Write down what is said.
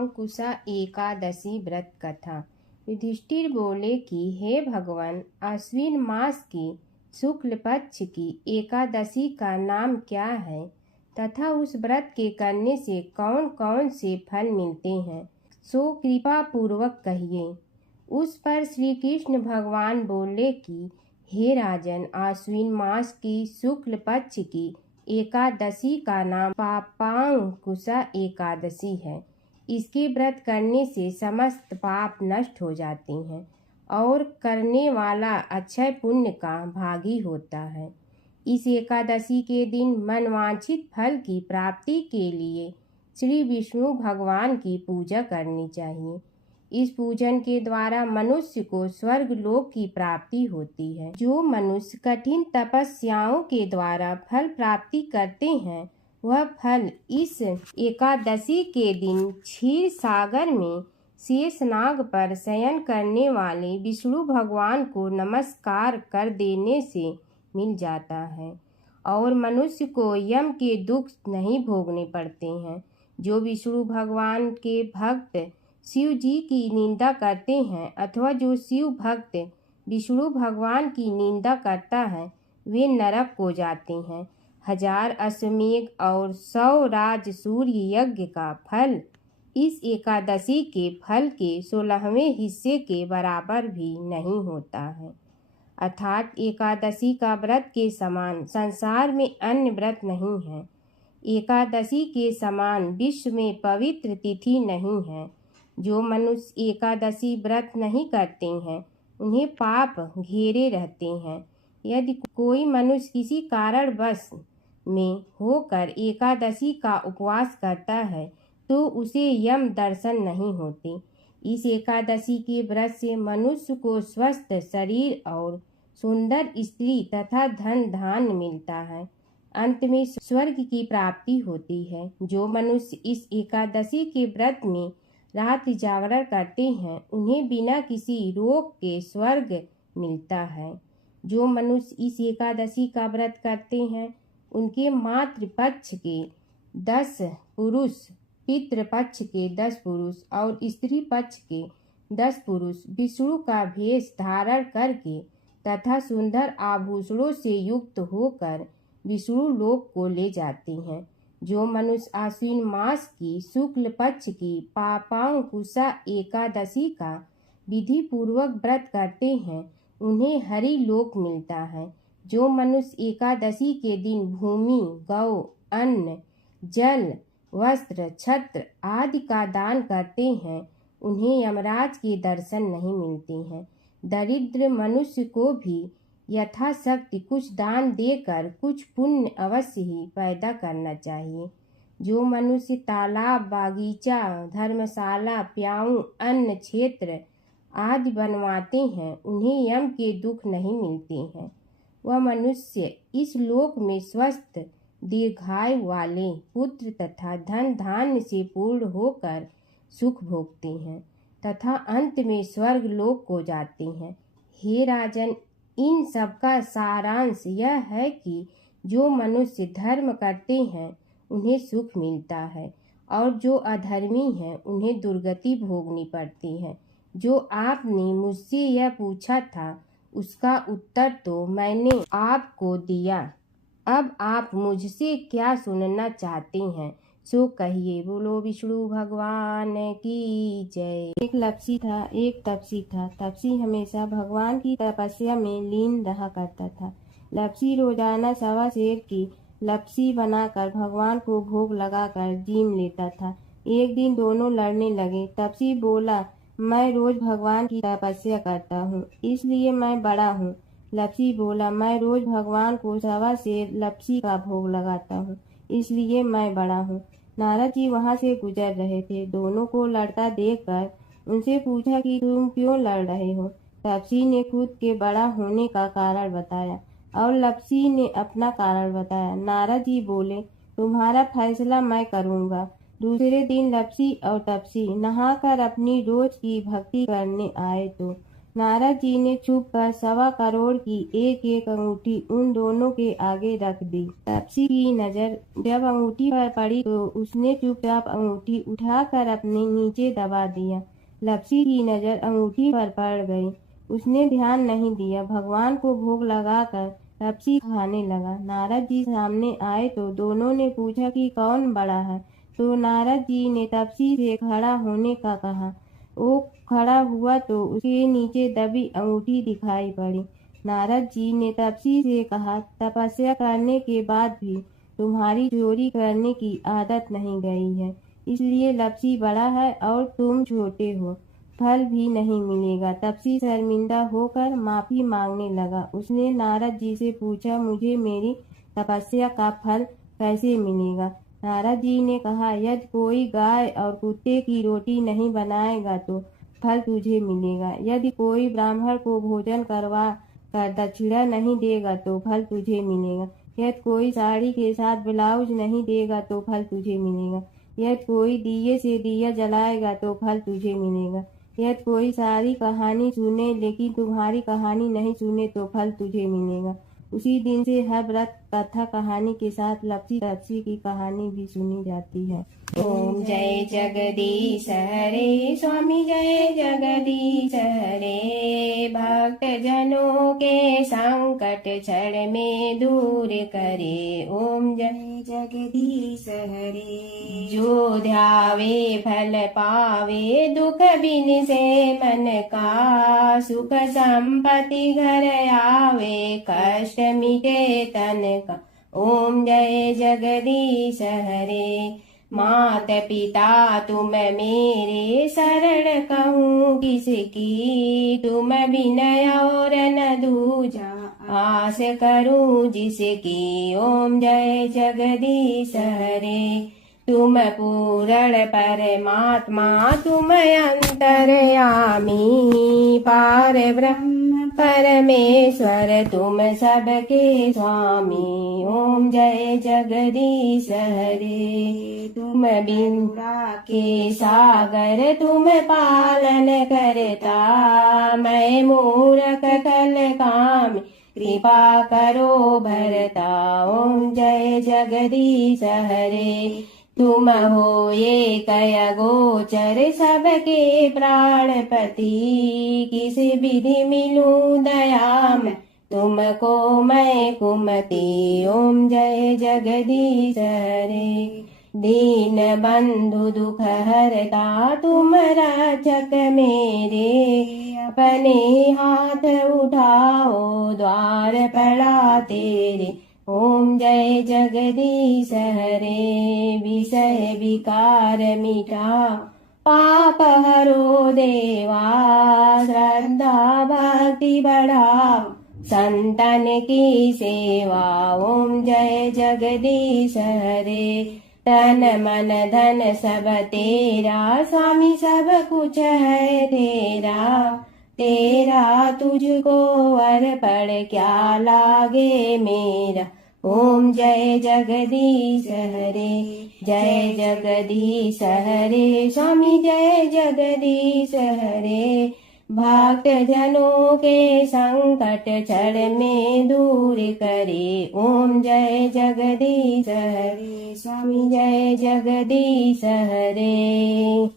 पापांकुशा एकादशी व्रत कथा। युधिष्ठिर बोले कि हे भगवान, आश्विन मास की शुक्ल पक्ष की एकादशी का नाम क्या है तथा उस व्रत के करने से कौन कौन से फल मिलते हैं, सो कृपा पूर्वक कहिए। उस पर श्री कृष्ण भगवान बोले कि हे राजन, आश्विन मास की शुक्ल पक्ष की एकादशी का नाम पापांकुशा एकादशी है। इसके व्रत करने से समस्त पाप नष्ट हो जाते हैं और करने वाला अक्षय पुण्य का भागी होता है। इस एकादशी के दिन मनवांछित फल की प्राप्ति के लिए श्री विष्णु भगवान की पूजा करनी चाहिए। इस पूजन के द्वारा मनुष्य को स्वर्ग लोक की प्राप्ति होती है। जो मनुष्य कठिन तपस्याओं के द्वारा फल प्राप्ति करते हैं, वह फल इस एकादशी के दिन क्षीर सागर में शेषनाग पर शयन करने वाले विष्णु भगवान को नमस्कार कर देने से मिल जाता है और मनुष्य को यम के दुख नहीं भोगने पड़ते हैं। जो विष्णु भगवान के भक्त शिव जी की निंदा करते हैं अथवा जो शिव भक्त विष्णु भगवान की निंदा करता है, वे नरक को जाते हैं। 1000 अश्वमेघ और 100 राज सूर्य यज्ञ का फल इस एकादशी के फल के 16वें हिस्से के बराबर भी नहीं होता है। अर्थात एकादशी का व्रत के समान संसार में अन्य व्रत नहीं है। एकादशी के समान विश्व में पवित्र तिथि नहीं है। जो मनुष्य एकादशी व्रत नहीं करते हैं, उन्हें पाप घेरे रहते हैं। यदि कोई मनुष्य किसी कारणवश में होकर एकादशी का उपवास करता है, तो उसे यम दर्शन नहीं होते। इस एकादशी के व्रत से मनुष्य को स्वस्थ शरीर और सुंदर स्त्री तथा धन धान्य मिलता है। अंत में स्वर्ग की प्राप्ति होती है। जो मनुष्य इस एकादशी के व्रत में रात जागरण करते हैं, उन्हें बिना किसी रोग के स्वर्ग मिलता है। जो मनुष्य इस एकादशी का व्रत करते हैं, उनके मातृ पक्ष के 10 पुरुष, पितृ पक्ष के 10 पुरुष और स्त्री पक्ष के 10 पुरुष विष्णु का भेष धारण करके तथा सुंदर आभूषणों से युक्त होकर विष्णु लोक को ले जाते हैं। जो मनुष्य आश्विन मास की शुक्ल पक्ष की पापांकुशा एकादशी का विधि पूर्वक व्रत करते हैं, उन्हें हरि लोक मिलता है। जो मनुष्य एकादशी के दिन भूमि, गौ, अन्न, जल, वस्त्र, छत्र आदि का दान करते हैं, उन्हें यमराज के दर्शन नहीं मिलते हैं। दरिद्र मनुष्य को भी यथाशक्ति कुछ दान देकर कुछ पुण्य अवश्य ही पैदा करना चाहिए। जो मनुष्य तालाब, बागीचा, धर्मशाला, प्याऊ, अन्न क्षेत्र आदि बनवाते हैं, उन्हें यम के दुख नहीं मिलते हैं। वह मनुष्य इस लोक में स्वस्थ दीर्घायु वाले पुत्र तथा धन धान्य से पूर्ण होकर सुख भोगते हैं तथा अंत में स्वर्ग लोक को जाते हैं। हे राजन, इन सब का सारांश यह है कि जो मनुष्य धर्म करते हैं, उन्हें सुख मिलता है और जो अधर्मी हैं, उन्हें दुर्गति भोगनी पड़ती है। जो आपने मुझसे यह पूछा था, उसका उत्तर तो मैंने आपको दिया। अब आप मुझसे क्या सुनना चाहते हैं, सो कहिए। बोलो विष्णु भगवान की जय। एक लपसी था, एक तपसी था। तपसी हमेशा भगवान की तपस्या में लीन रहा करता था। लपसी रोजाना 1.25 सेर की लपसी बनाकर भगवान को भोग लगाकर जीम लेता था। एक दिन दोनों लड़ने लगे। तपसी बोला, मैं रोज भगवान की तपस्या करता हूँ, इसलिए मैं बड़ा हूँ। लपसी बोला, मैं रोज भगवान को 1.25 सेर लपसी का भोग लगाता हूँ, इसलिए मैं बड़ा हूँ। नारद जी वहाँ से गुजर रहे थे। दोनों को लड़ता देखकर उनसे पूछा कि तुम क्यों लड़ रहे हो। तपसी ने खुद के बड़ा होने का कारण बताया और लपसी ने अपना कारण बताया। नारद जी बोले, तुम्हारा फैसला मैं करूँगा। दूसरे दिन लपसी और तपसी नहाकर अपनी रोज की भक्ति करने आए तो नारद जी ने छुप कर 1.25 करोड़ की एक एक अंगूठी उन दोनों के आगे रख दी। तापसी की नजर जब अंगूठी पर पड़ी तो उसने चुपचाप अंगूठी उठाकर अपने नीचे दबा दिया। लपसी की नजर अंगूठी पर पड़ गई। उसने ध्यान नहीं दिया। भगवान को भोग लगाकर लपसी खाने लगा। नारद जी सामने आए तो दोनों ने पूछा कि कौन बड़ा है, तो नारद जी ने तपसी से खड़ा होने का कहा। वो खड़ा हुआ तो उसके नीचे दबी अंगूठी दिखाई पड़ी। नारद जी ने तपसी से कहा, तपस्या करने के बाद भी तुम्हारी चोरी करने की आदत नहीं गई है, इसलिए लपसी बड़ा है और तुम छोटे हो, फल भी नहीं मिलेगा। तपसी शर्मिंदा होकर माफी मांगने लगा। उसने नारद जी से पूछा, मुझे मेरी तपस्या का फल कैसे मिलेगा? नारद जी ने कहा, यदि कोई गाय और कुत्ते की रोटी नहीं बनाएगा तो फल तुझे मिलेगा। यदि कोई ब्राह्मण को भोजन करवा कर दक्षिणा नहीं देगा तो फल तुझे मिलेगा। यदि कोई साड़ी के साथ ब्लाउज नहीं देगा तो फल तुझे मिलेगा। यदि कोई दिए से दिया जलाएगा तो फल तुझे मिलेगा। यदि कोई सारी कहानी सुने लेकिन तुम्हारी कहानी नहीं सुने तो फल तुझे मिलेगा। उसी दिन से हर व्रत कथा कहानी के साथ लपसी तपसी की कहानी भी सुनी जाती है। ओम जय जगदीश हरे, स्वामी जय जगदीश हरे। भक्त जनों के संकट क्षण में दूर करे। ओम जय जगदीश हरे। जो ध्यावे फल पावे, दुख बिन से मन का। सुख संपत्ति घर आवे, कष्ट मिटे तन का। ओम जय जगदीश हरे। मात पिता तुम मेरे, शरण कहूँ किसकी। तुम बिन और न दूजा, आस करूँ जिसकी। ओम जय जगदीश हरे। तुम पूर्ण परमात्मा, तुम अंतर्यामी। पार ब्रह्म परमेश्वर, तुम सबके स्वामी। ओम जय जगदीश हरे। तुम बिंदा के सागर, तुम पालन करता। मैं मूर्ख कल काम, कृपा करो भरता। ओम जय जगदीश हरे। तुम हो एक अगोचर, सबके प्राणपति। किस विधि मिलूं दया में, तुमको मैं कुमति। ओम जय जगदीश हरे। दीन बंधु दुख हरता, तुम रक्षक मेरे। अपने हाथ उठाओ, द्वार पड़ा तेरे। ओम जय जगदीश हरे। विषय विकार मिटा, पाप हरो देवा। श्रद्धा भक्ति बढ़ाओ, संतन की सेवा। ओम जय जगदीश हरे। तन मन धन सब तेरा, स्वामी सब कुछ है तेरा। तेरा तुझको अर्पण, क्या लागे मेरा। ओम जय जगदीश हरे। जय जगदीश हरे, स्वामी जय जगदीश हरे। भक्त जनों के संकट क्षण में दूर करे। ओम जय जगदीश हरे, स्वामी जय जगदीश हरे।